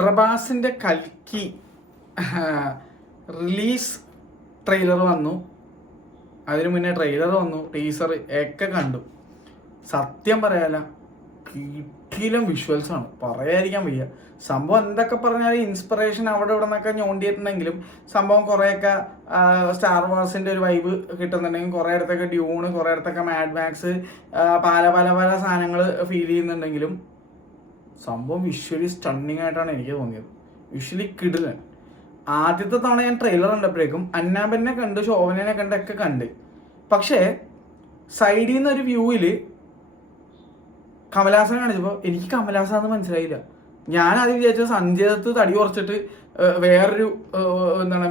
പ്രഭാസിൻ്റെ കൽക്കി release trailer വന്നു. അതിനു മുന്നേ ട്രെയിലർ വന്നു, ടീസർ ഒക്കെ കണ്ടു. സത്യം പറയാല കിടിലം വിഷ്വൽസാണ്, പറയാതിരിക്കാൻ വയ്യ. സംഭവം എന്തൊക്കെ പറഞ്ഞാലും ഇൻസ്പിറേഷൻ അവിടെ ഇവിടെ നിന്നൊക്കെ ഞോണ്ടിയിട്ടുണ്ടെങ്കിലും സംഭവം കുറേയൊക്കെ സ്റ്റാർ വാർസിൻ്റെ ഒരു വൈബ് കിട്ടുന്നുണ്ടെങ്കിൽ കുറേ ഇടത്തൊക്കെ ഡ്യൂണ്, കുറേ ഇടത്തൊക്കെ മാഡ് മാക്സ്, പല പല പല സാധനങ്ങൾ ഫീൽ ചെയ്യുന്നുണ്ടെങ്കിലും സംഭവം വിഷ്വലി സ്റ്റണ്ണിങ് ആയിട്ടാണ് എനിക്ക് തോന്നിയത്. വിഷ്വലി കിടിലൻ. ആദ്യത്തെ തവണ ഞാൻ ട്രെയിലർ കണ്ടപ്പോഴേക്കും അന്നാബെന്നെ കണ്ട്, ശോഭനനെ കണ്ടൊക്കെ കണ്ട്. പക്ഷേ സൈഡിൽ നിന്ന് ഒരു വ്യൂവിൽ കമലഹാസനെ കാണിച്ചപ്പോൾ എനിക്ക് കമലഹാസനാന്ന് മനസ്സിലായില്ല. ഞാൻ ആദ്യം വിചാരിച്ചത് സഞ്ജയ് ദത്ത് തടി കുറച്ചിട്ട് വേറൊരു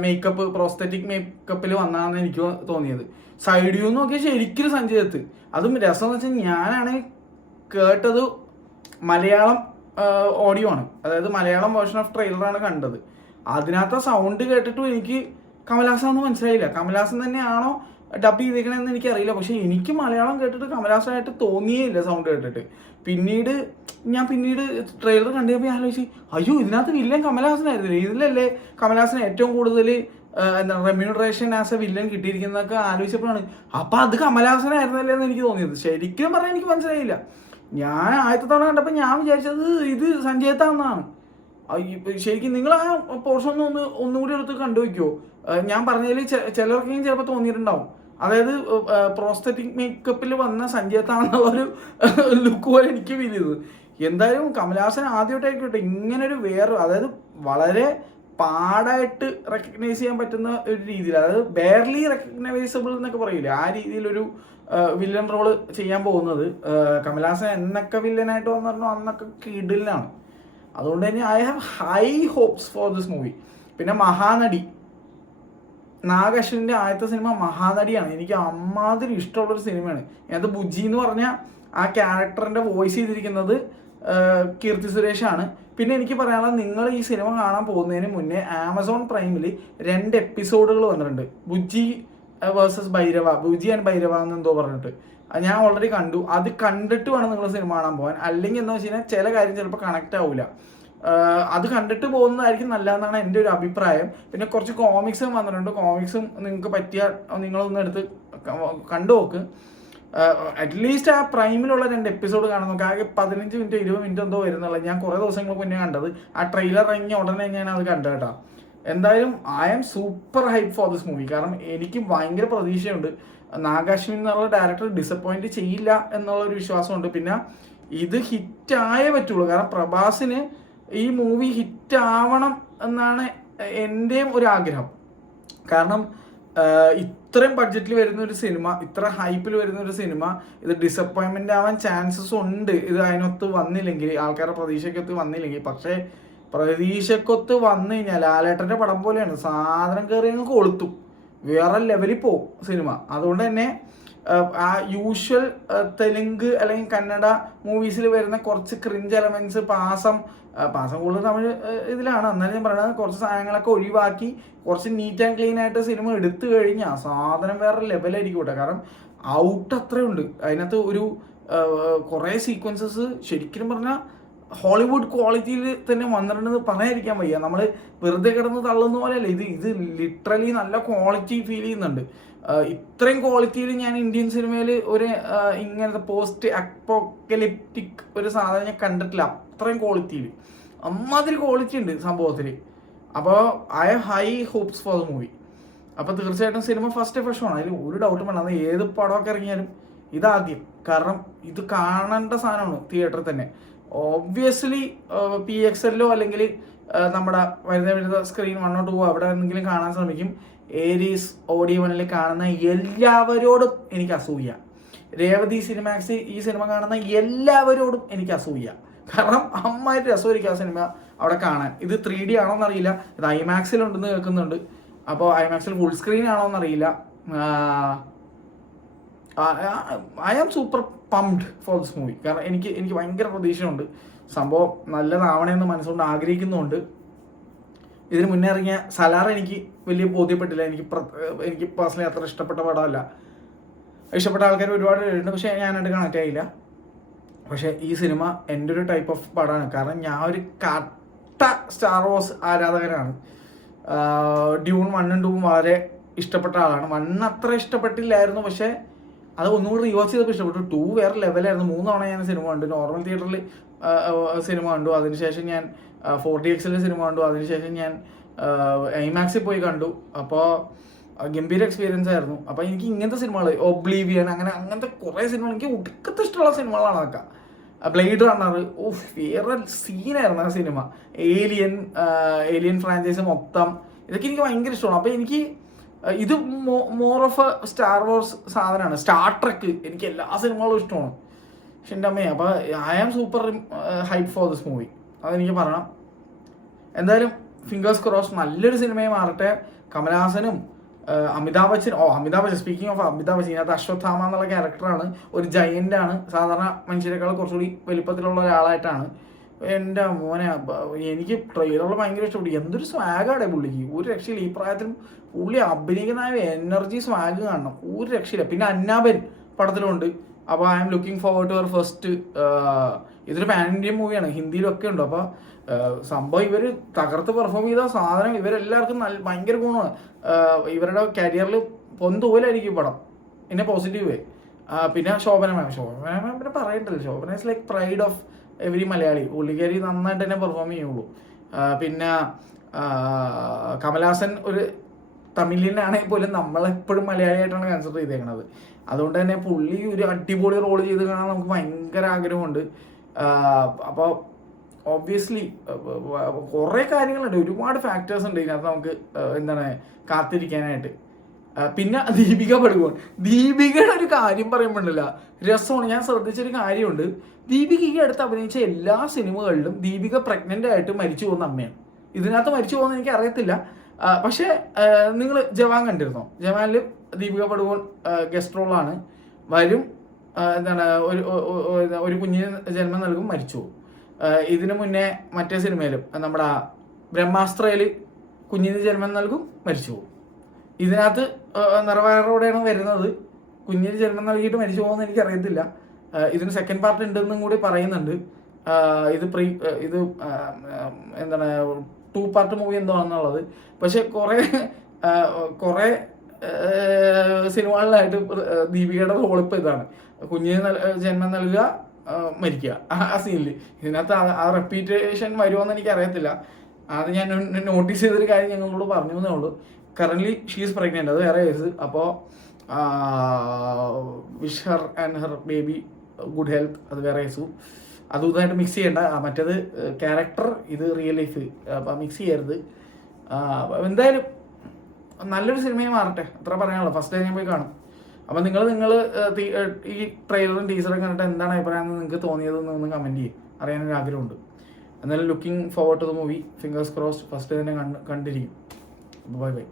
മേക്കപ്പ്, പ്രോസ്തറ്റിക് മേക്കപ്പിൽ വന്നാന്ന് എനിക്ക് തോന്നിയത്. സൈഡിൽ നിന്ന് നോക്കിയാൽ ശരിക്കും സഞ്ജയ് ദത്ത്. അതും രസം എന്ന് വെച്ചാൽ ഞാനാണ് കേട്ടത് മലയാളം ഓഡിയോ ആണ്, അതായത് മലയാളം വേർഷൻ ഓഫ് ട്രെയിലറാണ് കണ്ടത്. അതിനകത്ത് സൗണ്ട് കേട്ടിട്ടും എനിക്ക് കമലഹാസനാന്ന് മനസ്സിലായില്ല. കമലഹാസൻ തന്നെയാണോ ഡബ് ചെയ്തേക്കണമെന്ന് എനിക്കറിയില്ല. പക്ഷെ എനിക്ക് മലയാളം കേട്ടിട്ട് കമലഹാസനായിട്ട് തോന്നിയേ ഇല്ല സൗണ്ട് കേട്ടിട്ട്. പിന്നീട് ട്രെയിലർ കണ്ടപ്പോൾ ആലോചിച്ച്, അയ്യോ ഇതിനകത്ത് വില്ലൻ കമലഹാസനായിരുന്നില്ല, ഇതിലല്ലേ കമലഹാസന് ഏറ്റവും കൂടുതൽ റെമ്യൂണറേഷൻ ആസ് എ വില്ലൻ കിട്ടിയിരിക്കുന്നതൊക്കെ ആലോചിച്ചപ്പോഴാണ് അപ്പം അത് കമലഹാസനായിരുന്നല്ലേ എന്ന് എനിക്ക് തോന്നിയത്. ശരിക്കും പറഞ്ഞാൽ എനിക്ക് മനസ്സിലായില്ല. ഞാൻ ആദ്യത്തെ തവണ കണ്ടപ്പോൾ ഞാൻ വിചാരിച്ചത് ഇത് സഞ്ജയ് ദത്താണെന്നാണ്. ശരിക്കും നിങ്ങൾ ആ പോർഷൻ ഒന്നുകൂടി എടുത്ത് കണ്ടുവയ്ക്കുമോ? ഞാൻ പറഞ്ഞതിൽ ചിലർക്കെങ്കിലും ചിലപ്പോൾ തോന്നിയിട്ടുണ്ടാവും, അതായത് പ്രോസ്തറ്റിക് മേക്കപ്പിൽ വന്ന സഞ്ജയ് ദത്താണെന്നുള്ളൊരു ലുക്ക് പോലെ എനിക്ക് ഫീൽ ചെയ്തത്. എന്തായാലും കമലഹാസൻ ആദ്യമായിട്ടായിക്കോട്ടെ ഇങ്ങനൊരു അതായത് വളരെ പാടായിട്ട് റെക്കഗ്നൈസ് ചെയ്യാൻ പറ്റുന്ന ഒരു രീതിയിൽ, അതായത് ബെയർലി റെക്കഗ്നൈസബിൾ എന്നൊക്കെ പറയില്ലേ, ആ രീതിയിലൊരു വില്ലൻ റോള് ചെയ്യാൻ പോകുന്നത്. കമലഹാസൻ എന്നൊക്കെ വില്ലനായിട്ട് വന്നിരുന്നു അന്നൊക്കെ കിടിലാണ്. അതുകൊണ്ട് തന്നെ I have high hopes four this movie. പിന്നെ മഹാനടി നാഗ് അശ്വിൻ്റെ ആദ്യത്തെ സിനിമ മഹാനടിയാണ്. എനിക്ക് അമ്മാതിരി ഇഷ്ടമുള്ളൊരു സിനിമയാണ്. അത് ബുജി എന്ന് പറഞ്ഞ ആ ക്യാരക്ടറിൻ്റെ വോയിസ് ചെയ്തിരിക്കുന്നത് കീർത്തി സുരേഷാണ്. പിന്നെ എനിക്ക് പറയാനുള്ളത്, നിങ്ങൾ ഈ സിനിമ കാണാൻ പോകുന്നതിന് മുന്നേ ആമസോൺ പ്രൈമിൽ 2 എപ്പിസോഡുകൾ വന്നിട്ടുണ്ട്. ബുജി വേഴ്സസ് ഭൈരവ, ബുജി ആൻഡ് ഭൈരവ എന്നെന്തോ പറഞ്ഞിട്ട്. ഞാൻ ഓൾറെഡി കണ്ടു. അത് കണ്ടിട്ട് വേണം നിങ്ങൾ സിനിമ കാണാൻ പോകാൻ. അല്ലെങ്കിൽ എന്താ വെച്ച് കഴിഞ്ഞാൽ ചില കാര്യം ചിലപ്പോൾ കണക്റ്റ് ആവില്ല. അത് കണ്ടിട്ട് പോകുന്നതായിരിക്കും നല്ലതെന്നാണ് എൻ്റെ ഒരു അഭിപ്രായം. പിന്നെ കുറച്ച് കോമിക്സും വന്നിട്ടുണ്ട്. കോമിക്സും നിങ്ങൾക്ക് പറ്റിയാൽ നിങ്ങളൊന്ന് എടുത്ത് കണ്ടു നോക്ക്. അറ്റ്ലീസ്റ്റ് ആ പ്രൈമിലുള്ള 2 എപ്പിസോഡ് കാണാൻ നോക്കുക. ആകെ 15 മിനിറ്റ് 20 മിനിറ്റ് എന്തോ വരുന്നുള്ളത്. ഞാൻ കുറേ ദിവസങ്ങൾക്ക് മുന്നേ കണ്ടത്. ആ ട്രെയിലർ ഇറങ്ങിയ ഉടനെ ഞാൻ അത് കണ്ടു കേട്ടോ. എന്തായാലും I am super hype for this movie. കാരണം എനിക്ക് ഭയങ്കര പ്രതീക്ഷയുണ്ട്. നാഗ് അശ്വിൻ എന്നുള്ള ഡയറക്ടർ ഡിസപ്പോയിന്റ് ചെയ്യില്ല എന്നുള്ളൊരു വിശ്വാസമുണ്ട്. പിന്നെ ഇത് ഹിറ്റായേ പറ്റുള്ളൂ. കാരണം പ്രഭാസിന് ഈ മൂവി ഹിറ്റാവണം എന്നാണ് എൻ്റെയും ഒരു ആഗ്രഹം. കാരണം ഇത്രയും ബഡ്ജറ്റിൽ വരുന്ന ഒരു സിനിമ, ഇത്ര ഹൈപ്പിൽ വരുന്ന ഒരു സിനിമ, ഇത് ഡിസപ്പോയിൻമെൻ്റ് ആവാൻ ചാൻസസ് ഉണ്ട്. ഇത് അതിനൊത്ത് വന്നില്ലെങ്കിൽ, ആൾക്കാരുടെ പ്രതീക്ഷയ്ക്കൊത്ത് വന്നില്ലെങ്കിൽ. പക്ഷേ പ്രതീക്ഷക്കൊത്ത് വന്നു കഴിഞ്ഞാൽ ലാലേട്ടൻ്റെ പടം പോലെയാണ്, സാധനം കയറി അങ്ങ് കൊളുത്തും, വേറെ ലെവലിൽ പോവും സിനിമ. അതുകൊണ്ട് തന്നെ ആ യൂഷ്വൽ തെലുങ്ക് അല്ലെങ്കിൽ കന്നഡ മൂവീസിൽ വരുന്ന കുറച്ച് ക്രിഞ്ച് എലമെന്റ്സ്, പാസം കൂടുതൽ തമിഴ് ഇതിലാണ്, എന്നാലും ഞാൻ പറയുന്നത് കുറച്ച് സാധനങ്ങളൊക്കെ ഒഴിവാക്കി കുറച്ച് നീറ്റ് ആൻഡ് ക്ലീൻ ആയിട്ട് സിനിമ എടുത്തു കഴിഞ്ഞാൽ സാധനം വേറെ ലെവലായിരിക്കും കേട്ടോ. കാരണം ഔട്ട് അത്രയുണ്ട് അതിനകത്ത്. ഒരു കുറേ സീക്വൻസസ് ശരിക്കും പറഞ്ഞാൽ ഹോളിവുഡ് ക്വാളിറ്റിയിൽ തന്നെ വന്നിട്ടുണ്ടെന്ന് പറയാതിരിക്കാൻ വയ്യ. നമ്മൾ വെറുതെ കിടന്ന് തള്ളുന്ന പോലെയല്ല, ഇത് ലിറ്ററലി നല്ല ക്വാളിറ്റി ഫീൽ ചെയ്യുന്നുണ്ട്. ഇത്രയും ക്വാളിറ്റിയിൽ ഞാൻ ഇന്ത്യൻ സിനിമയിൽ ഒരു ഇങ്ങനത്തെ പോസ്റ്റ് അപ്പോക്കലിപ്റ്റിക് ഒരു സാധനം ഞാൻ കണ്ടിട്ടില്ല. അത്രയും ക്വാളിറ്റിയിൽ അമ്മാതിരി ക്വാളിറ്റി ഉണ്ട് സംഭവത്തിൽ. അപ്പോൾ I have high hopes for the movie. അപ്പോൾ തീർച്ചയായിട്ടും സിനിമ ഫസ്റ്റ് ഫഷമാണ്, അതിൽ ഒരു ഡൗട്ടും വേണ്ട. അത് ഏത് പടമൊക്കെ ഇറങ്ങിയാലും ഇതാദ്യം, കാരണം ഇത് കാണേണ്ട സാധനമാണ് തിയേറ്ററിൽ തന്നെ. ഓബ്വിയസ്ലി PXL അല്ലെങ്കിൽ നമ്മുടെ വരുന്ന സ്ക്രീൻ 1 or 2 അവിടെ എന്തെങ്കിലും കാണാൻ ശ്രമിക്കും. ഏരീസ് OD1 കാണുന്ന എല്ലാവരോടും എനിക്ക് അസൂയ. രേവതി സിനിമാക്സ് ഈ സിനിമ കാണുന്ന എല്ലാവരോടും എനിക്ക് അസൂയ. കാരണം അമ്മായിട്ട് രസമായിരിക്കും ആ സിനിമ അവിടെ കാണാൻ. ഇത് 3D ആണോന്നറിയില്ല, ഇത് IMAX ഉണ്ടെന്ന് കേൾക്കുന്നുണ്ട്. അപ്പോൾ IMAX ഫുൾ സ്ക്രീൻ ആണോന്നറിയില്ല. I am super pumped for this movie. കാരണം എനിക്ക് ഭയങ്കര പ്രതീക്ഷയുണ്ട്. സംഭവം നല്ലതാവണമെന്ന് മനസ്സുകൊണ്ട് ആഗ്രഹിക്കുന്നുണ്ട്. ഇതിന് മുന്നേ ഇറങ്ങിയ സലാർ എനിക്ക് വലിയ ബോധ്യപ്പെട്ടില്ല. എനിക്ക് പേഴ്സണലി അത്ര ഇഷ്ടപ്പെട്ട പടമല്ല. ഇഷ്ടപ്പെട്ട ആൾക്കാർ ഒരുപാട് ഉണ്ട്, പക്ഷേ ഞാനായിട്ട് കണക്ട് ആയില്ല. പക്ഷേ ഈ സിനിമ എൻ്റെ ഒരു ടൈപ്പ് ഓഫ് പടമാണ്. കാരണം ഞാൻ ഒരു കട്ട സ്റ്റാർ വാർസ് ആരാധകനാണ്. ഡ്യൂൺ 1ഉം 2ഉം വളരെ ഇഷ്ടപ്പെട്ട ആളാണ്. 1 അത്ര ഇഷ്ടപ്പെട്ടില്ലായിരുന്നു, പക്ഷേ അത് ഒന്നുകൂടി റിവാച്ച് ചെയ്തപ്പോൾ ഇഷ്ടപ്പെട്ടു. 2 വേറെ ലെവലായിരുന്നു. 3 തവണ ഞാൻ സിനിമ കണ്ടു. നോർമൽ തിയേറ്ററിൽ സിനിമ കണ്ടു, അതിനുശേഷം ഞാൻ 4DXൽ സിനിമ കണ്ടു, അതിനുശേഷം ഞാൻ ഐമാക്സിൽ പോയി കണ്ടു. അപ്പോൾ ഗംഭീര എക്സ്പീരിയൻസ് ആയിരുന്നു. അപ്പോൾ എനിക്ക് ഇങ്ങനത്തെ സിനിമകൾ, ഒബ്ലീവിയൻ, അങ്ങനത്തെ കുറേ സിനിമകൾ എനിക്ക് ഒടുക്കത്തെ ഇഷ്ടമുള്ള സിനിമകളാണ് അതൊക്കെ. ബ്ലേഡ് റണ്ണർ, വേറെ സീനായിരുന്നു ആ സിനിമ. ഏലിയൻ ഫ്രാഞ്ചൈസ് മൊത്തം, ഇതൊക്കെ എനിക്ക് ഭയങ്കര ഇഷ്ടമാണ്. അപ്പോൾ എനിക്ക് ഇത് more of a Star Wars സാധനമാണ്. സ്റ്റാർ ട്രെക്ക് എനിക്ക് എല്ലാ സിനിമകളും ഇഷ്ടമാണ്. പക്ഷെ എൻ്റെ അമ്മയെ, അപ്പോൾ I am super hype for this movie, അതെനിക്ക് പറയണം. എന്തായാലും ഫിംഗേഴ്സ് ക്രോസ്, നല്ലൊരു സിനിമയെ മാറട്ടെ. കമൽഹാസനും അമിതാഭ് ബച്ചൻ, സ്പീക്കിംഗ് ഓഫ് അമിതാഭ് ബച്ചൻ, ഇതിനകത്ത് അശ്വത്ഥാമ എന്നുള്ള ക്യാരക്ടറാണ്. ഒരു ജയൻ്റാണ്, സാധാരണ മനുഷ്യരെക്കാൾ കുറച്ചുകൂടി വലിപ്പത്തിലുള്ള ഒരാളായിട്ടാണ്. എൻ്റെ മോനെ, എനിക്ക് ട്രെയിലറിൽ ഭയങ്കര ഇഷ്ടപ്പെട്ടു. എന്തൊരു സ്വാഗാണ് പുള്ളിക്ക്, ഒരു രക്ഷയില്ല. ഈ പ്രായത്തിലും പുള്ളി അഭിനയിക്കുന്ന എനർജി സ്വാഗ് കാണണം, ഒരു രക്ഷയില്ല. പിന്നെ അന്നാബൻ പടത്തിലുണ്ട്. അപ്പോൾ I am looking forward to our first. ഇതൊരു പാൻ ഇന്ത്യൻ മൂവിയാണ്, ഹിന്ദിയിലൊക്കെ ഉണ്ട്. അപ്പോൾ സംഭവം ഇവർ തകർത്ത് പെർഫോം ചെയ്ത സാധനം ഇവരെല്ലാവർക്കും ഭയങ്കര ഗുണമാണ്. ഇവരുടെ കരിയറിൽ പൊന്തോലായിരിക്കും പടം, പിന്നെ പോസിറ്റീവ് വേ. പിന്നെ ശോഭന മാം പിന്നെ പറയണ്ടല്ലോ, Shobana is like pride of every Malayali. പുള്ളിക്കാരി നന്നായിട്ട് തന്നെ പെർഫോം ചെയ്യുള്ളൂ. പിന്നെ കമൽഹാസൻ ഒരു തമിഴിനാണെങ്കിൽ പോലും നമ്മളെപ്പോഴും മലയാളിയായിട്ടാണ് കൺസിഡർ ചെയ്തേക്കുന്നത്. അതുകൊണ്ട് തന്നെ പുള്ളി ഒരു അടിപൊളി റോൾ ചെയ്ത് കാണാൻ നമുക്ക് ഭയങ്കര ആഗ്രഹമുണ്ട്. അപ്പോൾ ഒബ്വിയസ്ലി കുറേ കാര്യങ്ങളുണ്ട്, ഒരുപാട് ഫാക്ടേഴ്സ് ഉണ്ട് ഇതിനകത്ത് നമുക്ക് കാത്തിരിക്കാനായിട്ട്. പിന്നെ ദീപികയുടെ ഒരു കാര്യം പറയുമ്പോഴല്ല രസമാണ്. ഞാൻ ശ്രദ്ധിച്ചൊരു കാര്യമുണ്ട്, ദീപിക ഈ അടുത്ത് അഭിനയിച്ച എല്ലാ സിനിമകളിലും ദീപിക പ്രഗ്നൻ്റ് ആയിട്ട് മരിച്ചു പോകുന്ന അമ്മയാണ്. ഇതിനകത്ത് മരിച്ചു പോകുന്ന എനിക്ക് അറിയത്തില്ല. പക്ഷേ നിങ്ങൾ ജവാൻ കണ്ടിരുന്നോ? ജവാനിൽ ദീപിക പടുകോൺ ഗസ്റ്റ് റോളാണ്. വരും, ഒരു കുഞ്ഞിന് ജന്മം നൽകും, മരിച്ചു പോകും. ഇതിനു മുന്നേ മറ്റേ സിനിമയിലും നമ്മുടെ ബ്രഹ്മാസ്ത്രയിൽ കുഞ്ഞിന് ജന്മം നൽകും, മരിച്ചു പോകും. ഇതിനകത്ത് നിറവേറോടെയാണ് വരുന്നത്. കുഞ്ഞിന് ജന്മം നൽകിയിട്ട് മരിച്ചു പോകുമെന്ന് എനിക്കറിയത്തില്ല. ഇതിന് സെക്കൻഡ് പാർട്ട് ഉണ്ടെന്നും കൂടി പറയുന്നുണ്ട്. ഇത് എന്താണ് 2 പാർട്ട് മൂവി എന്താണെന്നുള്ളത്. പക്ഷെ കുറേ സിനിമകളിലായിട്ട് ദീപികയുടെ റോളിപ്പോൾ ഇതാണ്, കുഞ്ഞിന് ജന്മം നൽകുക, മരിക്കുക, ആ സീനിൽ. ഇതിനകത്ത് ആ റെപ്പീറ്റേഷൻ വരുമോയെന്ന് എനിക്കറിയത്തില്ല. അത് ഞാൻ നോട്ടീസ് ചെയ്തൊരു കാര്യം ഞങ്ങളോട് പറഞ്ഞു എന്നേ ഉള്ളൂ. കറൻ്റ്ലി ഷീ ഈസ് പ്രഗ്നൻ്റ്, അത് വേറെ കേസ്. അപ്പോൾ wish her and her baby good health, അത് വേറെ കേസു. അതും ഇതായിട്ട് മിക്സ് ചെയ്യേണ്ട. മറ്റേത് ക്യാരക്ടർ, ഇത് റിയൽ ലൈഫ്, അപ്പം മിക്സ് ചെയ്യരുത്. എന്തായാലും നല്ലൊരു സിനിമയെ മാറട്ടെ, അത്ര പറയാനുള്ളൂ. ഫസ്റ്റ് ടൈം ഞാൻ പോയി കാണും. അപ്പം നിങ്ങൾ ഈ ട്രെയിലറും ടീസറും കണ്ടിട്ട് എന്താണ് അഭിപ്രായം എന്ന് നിങ്ങൾക്ക് തോന്നിയതെന്ന് ഒന്ന് കമൻറ്റ് ചെയ്യും, അറിയാനൊരു ആഗ്രഹമുണ്ട്. എന്നാലും looking forward to the movie. Fingers crossed first തന്നെ കണ്ടിരിക്കും. Bye by.